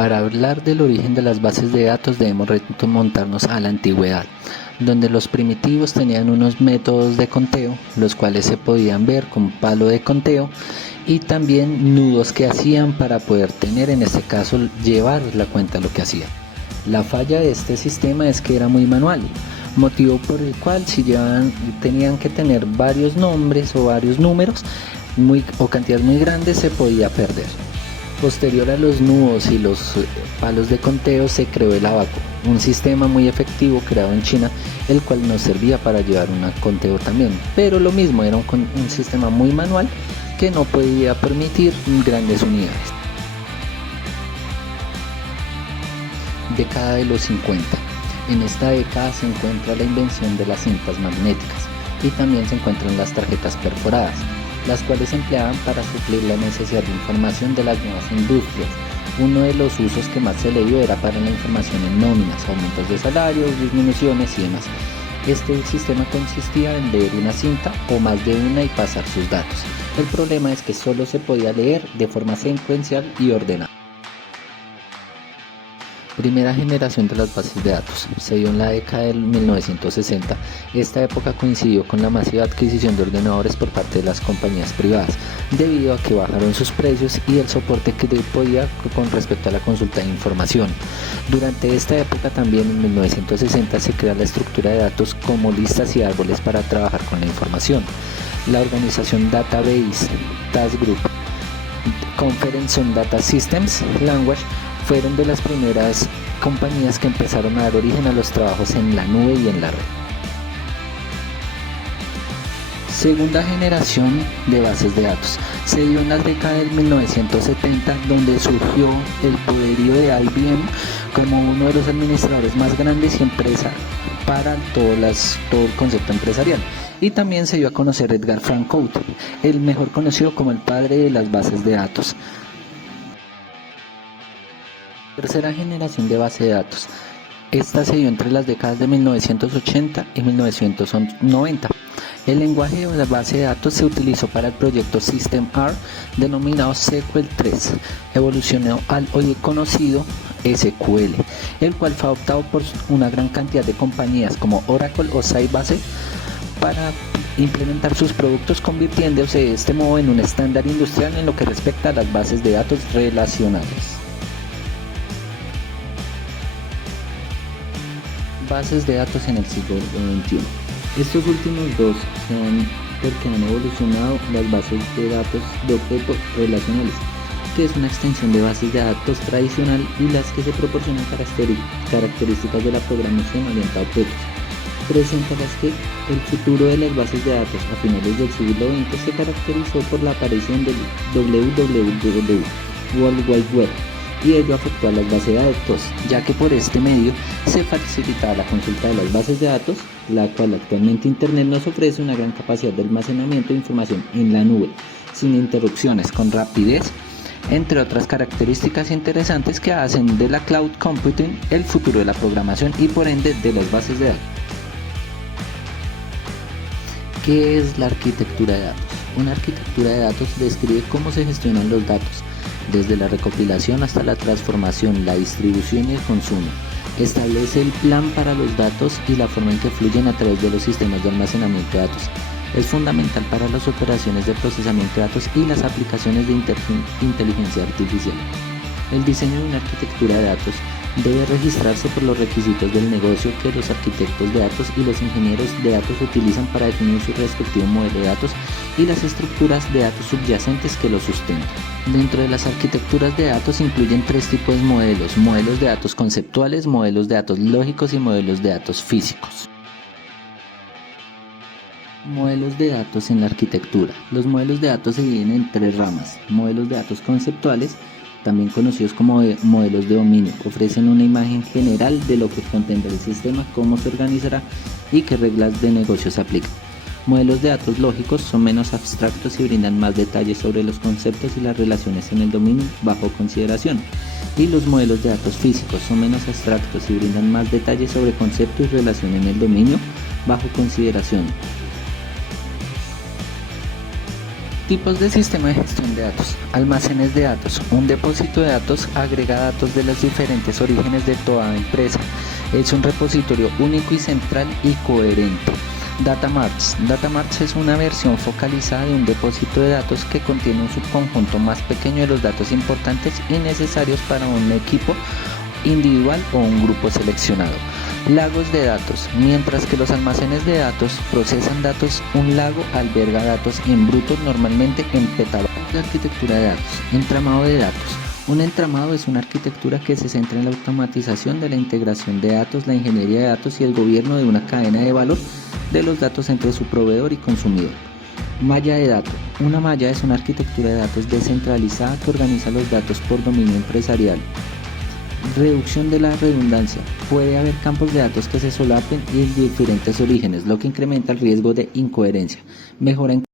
Para hablar del origen de las bases de datos debemos remontarnos a la antigüedad, donde los primitivos tenían unos métodos de conteo, los cuales se podían ver con palo de conteo y también nudos que hacían para poder tener, en este caso, llevar la cuenta de lo que hacían. La falla de este sistema es que era muy manual, motivo por el cual tenían que tener varios nombres o varios números o cantidades muy grandes, se podía perder. Posterior a los nudos y los palos de conteo se creó el abaco, un sistema muy efectivo creado en China, el cual nos servía para llevar un conteo también, pero lo mismo, era un sistema muy manual que no podía permitir grandes unidades. Década de los 50. En esta década se encuentra la invención de las cintas magnéticas y también se encuentran las tarjetas perforadas, las cuales se empleaban para suplir la necesidad de información de las nuevas industrias. Uno de los usos que más se le dio era para la información en nóminas, aumentos de salarios, disminuciones y demás. Este sistema consistía en leer una cinta o más de una y pasar sus datos. El problema es que solo se podía leer de forma secuencial y ordenada. Primera generación de las bases de datos se dio en la década del 1960. Esta época coincidió con la masiva adquisición de ordenadores por parte de las compañías privadas, debido a que bajaron sus precios y el soporte que podía con respecto a la consulta de información. Durante esta época también, en 1960, se crea la estructura de datos como listas y árboles para trabajar con la información. La organización Database Task Group, Conference on Data Systems Language, fueron de las primeras compañías que empezaron a dar origen a los trabajos en la nube y en la red. Segunda generación de bases de datos se dio en la década del 1970, donde surgió el poderío de IBM como uno de los administradores más grandes y empresa para todo el concepto empresarial. Y también se dio a conocer Edgar Frank Cote, el mejor conocido como el padre de las bases de datos. Tercera generación de base de datos. Esta se dio entre las décadas de 1980 y 1990. El lenguaje de la base de datos se utilizó para el proyecto System R, denominado SQL 3. Evolucionó al hoy conocido SQL, el cual fue adoptado por una gran cantidad de compañías como Oracle o Sybase para implementar sus productos, convirtiéndose de este modo en un estándar industrial en lo que respecta a las bases de datos relacionales. Bases de datos en el siglo XXI. Estos últimos dos son porque han evolucionado las bases de datos de objetos relacionales, que es una extensión de bases de datos tradicional y las que se proporcionan características de la programación orientada a objetos. Presenta las que el futuro de las bases de datos a finales del siglo XX se caracterizó por la aparición del WWW, World Wide Web, y ello afectó a las bases de datos, ya que por este medio se facilitaba la consulta de las bases de datos, la cual actualmente Internet nos ofrece una gran capacidad de almacenamiento de información en la nube, sin interrupciones, con rapidez, entre otras características interesantes que hacen de la cloud computing el futuro de la programación y por ende de las bases de datos. ¿Qué es la arquitectura de datos? Una arquitectura de datos describe cómo se gestionan los datos, desde la recopilación hasta la transformación, la distribución y el consumo. Establece el plan para los datos y la forma en que fluyen a través de los sistemas de almacenamiento de datos. Es fundamental para las operaciones de procesamiento de datos y las aplicaciones de inteligencia artificial. El diseño de una arquitectura de datos debe registrarse por los requisitos del negocio que los arquitectos de datos y los ingenieros de datos utilizan para definir su respectivo modelo de datos y las estructuras de datos subyacentes que lo sustentan. Dentro de las arquitecturas de datos incluyen tres tipos de modelos: modelos de datos conceptuales, modelos de datos lógicos y modelos de datos físicos. Modelos de datos en la arquitectura. Los modelos de datos se dividen en tres ramas: modelos de datos conceptuales, también conocidos como modelos de dominio, ofrecen una imagen general de lo que contendrá el sistema, cómo se organizará y qué reglas de negocio se aplican. Modelos de datos lógicos son menos abstractos y brindan más detalles sobre los conceptos y las relaciones en el dominio bajo consideración. Y los modelos de datos físicos son menos abstractos y brindan más detalles sobre conceptos y relación en el dominio bajo consideración. Tipos de sistema de gestión de datos. Almacenes de datos. Un depósito de datos agrega datos de los diferentes orígenes de toda empresa. Es un repositorio único y central y coherente. Data Marts. Data Marts es una versión focalizada de un depósito de datos que contiene un subconjunto más pequeño de los datos importantes y necesarios para un equipo individual o un grupo seleccionado. Lagos de datos. Mientras que los almacenes de datos procesan datos, un lago alberga datos en brutos, normalmente en petabytes. La arquitectura de datos. Entramado de datos. Un entramado es una arquitectura que se centra en la automatización de la integración de datos, la ingeniería de datos y el gobierno de una cadena de valor de los datos entre su proveedor y consumidor. Malla de datos. Una malla es una arquitectura de datos descentralizada que organiza los datos por dominio empresarial. Reducción de la redundancia. Puede haber campos de datos que se solapen y de diferentes orígenes, lo que incrementa el riesgo de incoherencia. Mejora en